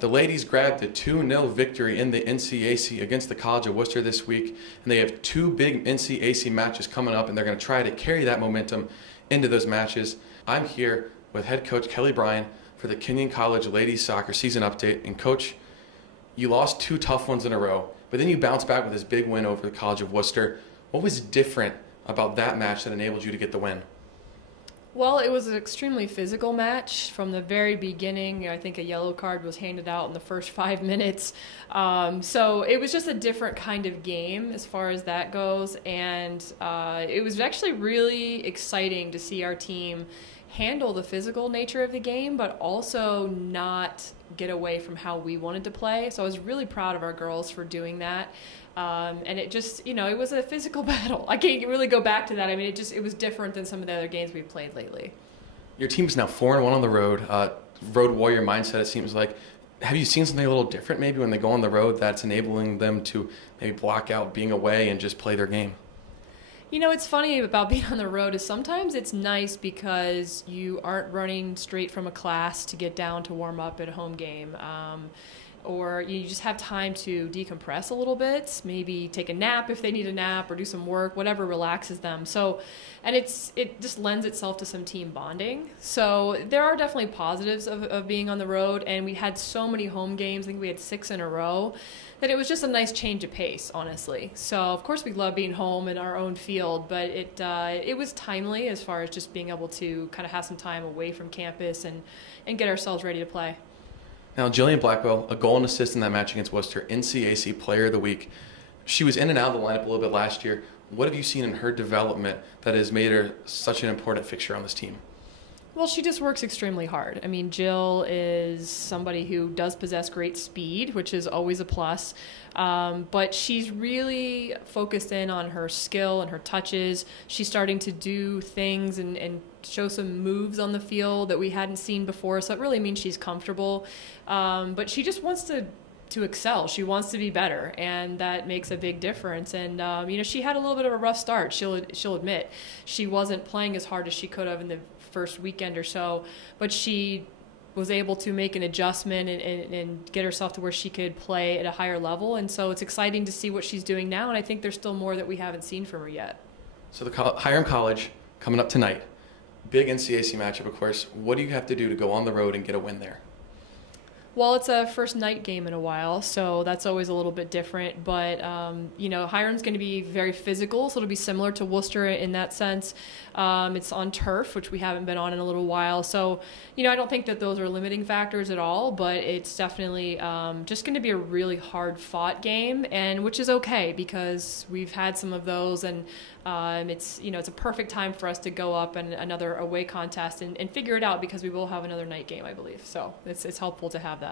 The ladies grabbed a 2-0 victory in the NCAC against the College of Wooster this week, and they have 2 big NCAC matches coming up, and they're going to try to carry that momentum into those matches. I'm here with head coach Kelly Bryan for the Kenyon College ladies soccer season update. And coach, you lost 2 tough ones in a row, but then you bounced back with this big win over the College of Wooster. What was different about that match that enabled you to get the win? Well, it was an extremely physical match from the very beginning. I think a yellow card was handed out in the first 5 minutes. So it was just a different kind of game as far as that goes. And it was actually really exciting to see our team handle the physical nature of the game, but also not get away from how we wanted to play. So I was really proud of our girls for doing that. And it just, it was a physical battle. I can't really go back to that. I mean, it was different than some of the other games we've played lately. Your team is now 4-1 on the road. Road warrior mindset, it seems like. Have you seen something a little different maybe when they go on the road that's enabling them to maybe block out being away and just play their game? It's funny about being on the road is sometimes it's nice because you aren't running straight from a class to get down to warm up at a home game. Or you just have time to decompress a little bit, maybe take a nap if they need a nap or do some work, whatever relaxes them. So, and it just lends itself to some team bonding. So there are definitely positives of being on the road, and we had so many home games. I think we had 6 in a row, that it was just a nice change of pace, honestly. So of course we love being home in our own field, but it was timely as far as just being able to kind of have some time away from campus and get ourselves ready to play. Now, Jillian Blackwell, a goal and assist in that match against Wooster, NCAC Player of the Week. She was in and out of the lineup a little bit last year. What have you seen in her development that has made her such an important fixture on this team? Well, she just works extremely hard. I mean, Jill is somebody who does possess great speed, which is always a plus. But she's really focused in on her skill and her touches. She's starting to do things and show some moves on the field that we hadn't seen before. So it really means she's comfortable. But she just wants to excel. She wants to be better, and that makes a big difference. And she had a little bit of a rough start. She'll admit she wasn't playing as hard as she could have in the first weekend or so, but she was able to make an adjustment and get herself to where she could play at a higher level. And so it's exciting to see what she's doing now, and I think there's still more that we haven't seen from her yet. So the Hiram College coming up tonight, big NCAC matchup, of course. What do you have to do to go on the road and get a win there? Well, it's a first night game in a while, so that's always a little bit different. But, Hiram's going to be very physical, so it'll be similar to Wooster in that sense. It's on turf, which we haven't been on in a little while. So, I don't think that those are limiting factors at all, but it's definitely just going to be a really hard-fought game, and which is okay because we've had some of those, and it's a perfect time for us to go up in another away contest and figure it out because we will have another night game, I believe. So it's helpful to have that.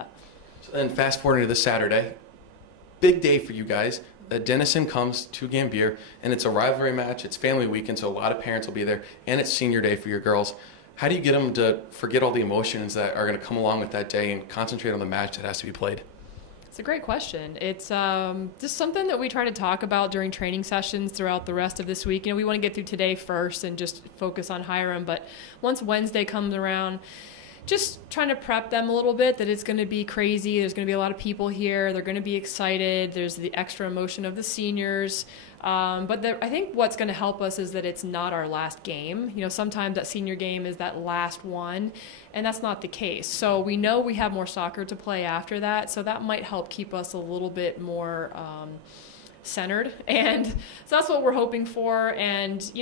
So then fast forwarding to this Saturday, big day for you guys. Denison comes to Gambier, and it's a rivalry match. It's family weekend, so a lot of parents will be there, and it's senior day for your girls. How do you get them to forget all the emotions that are going to come along with that day and concentrate on the match that has to be played? It's a great question. It's just something that we try to talk about during training sessions throughout the rest of this week. We want to get through today first and just focus on Hiram, but once Wednesday comes around, just trying to prep them a little bit that it's going to be crazy. There's going to be a lot of people here. They're going to be excited. There's the extra emotion of the seniors. But I think what's going to help us is that it's not our last game. Sometimes that senior game is that last one, and that's not the case. So we know we have more soccer to play after that, so that might help keep us a little bit more centered, and so that's what we're hoping for. And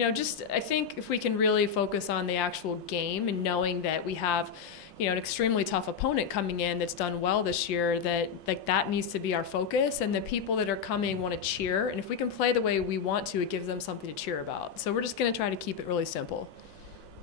I think if we can really focus on the actual game and knowing that we have an extremely tough opponent coming in that's done well this year, that needs to be our focus, and the people that are coming want to cheer, and if we can play the way we want to, it gives them something to cheer about. So we're just going to try to keep it really simple.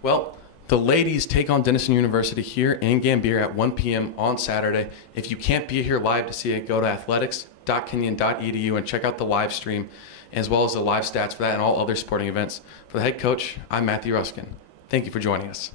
Well, the ladies take on Denison University here in Gambier at 1 p.m. on Saturday. If you can't be here live to see it, go to athletics.kenyon.edu and check out the live stream, as well as the live stats for that and all other sporting events. For the head coach, I'm Matthew Ruskin. Thank you for joining us.